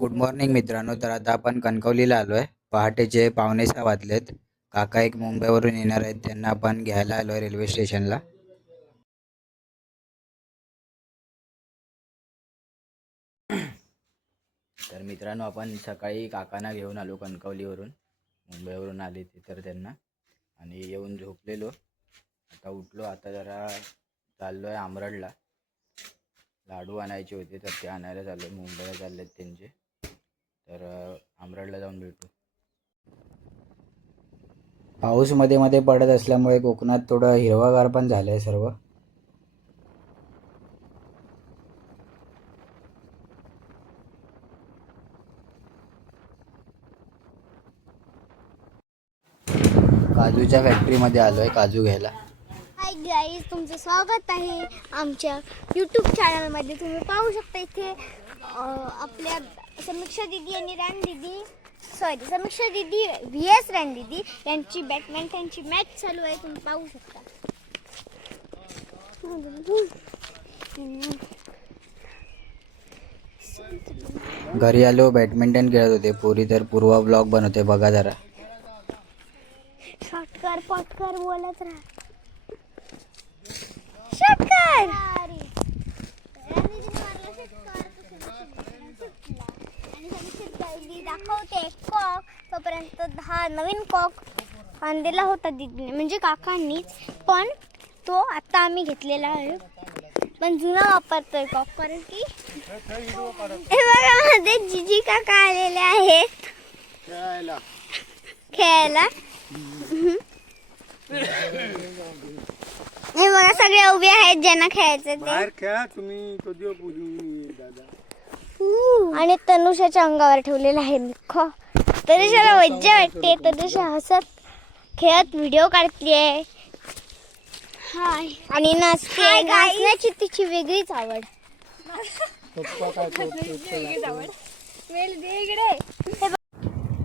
Good morning मित्रांनो. तर आता आपण कणकवलीला आलो आहे. पहाटेचे 5:45 वाजलेत. काका एक मुंबईवरून येणार आहेत, त्यांना आपण घ्यायला आलो आहे रेल्वे स्टेशनला. तर मित्रांनो, आपण सकाळी काकांना घेऊन आलो कणकवलीवरून. मुंबईवरून आले ते तर त्यांना, आणि येऊन झोपलेलो. आता उठलो, आता जरा चाललो आहे आमरडला. लाडू आणायचे होते तर ते आणायला चाललो. मुंबईला चालले आहेत त्यांचे, तर आमरडला जाऊन भेटू. पाऊस मध्ये मध्ये पडत असल्यामुळे कोकणात थोडं हिरवागार पण झालं आहे सर्व. काजूच्या फॅक्टरीमध्ये आलो आहे काजू घ्यायला. हाय गाईज, तुमचं स्वागत आहे आमच्या यूट्यूब चॅनलमध्ये. तुम्ही पाहू शकता इथे आपल्या समीक्षा दिदी आणि समीक्षा दिदी VS रॅन दिदी यांची बॅडमिंटनची मॅच चालू आहे. तुम्ही पाहू शकता. घरी आलो, बॅडमिंटन खेळत होते पोरी, तर पूर्वा ब्लॉग बनवते बघा जरा. शॉटकर पॉटकर बोलत राहा. शॉटकर दाखवते कॉक. तोपर्यंत 10 नवीन कॉक आणलेला होता दीदीने, म्हणजे काकांनीच, पण तो आता आम्ही घेतलेला आहे. पण जुना वापरतोय कॉक, कारण की हे बघा मध्ये जीजी काका आलेले आहेत खेळायला. हे बघा सगळे उभे आहेत ज्यांना खेळायचं ते. आणि तनुषाच्या अंगावर ठेवलेला आहे. तनुषाला मज्जा वाटते. तनुषा हसत खेळत व्हिडिओ काढतेय. हाय, आणि नाचते. नाचण्याची तिची वेगळीच आवड.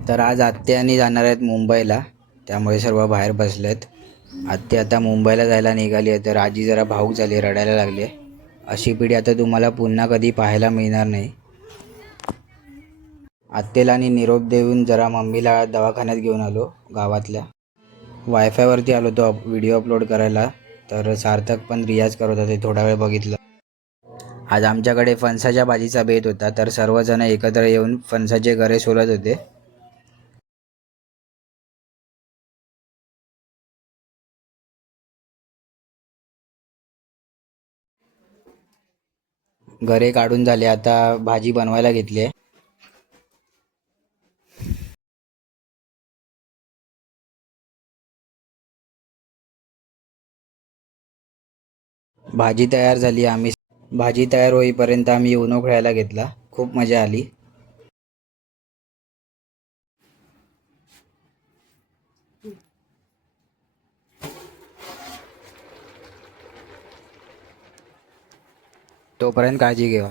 तर आज आत्यानी जाणार आहेत मुंबईला, त्यामुळे सर्व बाहेर बसलेत. आत्या आता मुंबईला जायला निघाली आहे, तर आजी जरा भाऊक झाली, रडायला लागली. अशी पिढी आता तुम्हाला पुन्हा कधी पाहायला मिळणार नाही. आत्याला आणि निरोप देऊन जरा मम्मीला दवाखान्यात घेऊन आलो गावातल्या. वायफायवरती आलो तो व्हिडिओ अपलोड करायला, तर सार्थक पण रियाज करत होते, थोडा वेळ बघितलं. आज आमच्याकडे फणसाच्या भाजीचा बेत होता, तर सर्वजण एकत्र येऊन फणसाचे गरे सोलत होते. गरे काढून झाले, आता भाजी बनवायला घेतली आहे. भाजी तयार होईपर्यंत आम्ही UNO खेळायला घेतला. खूप मजा आली. तोपर्यंत काळजी घ्या.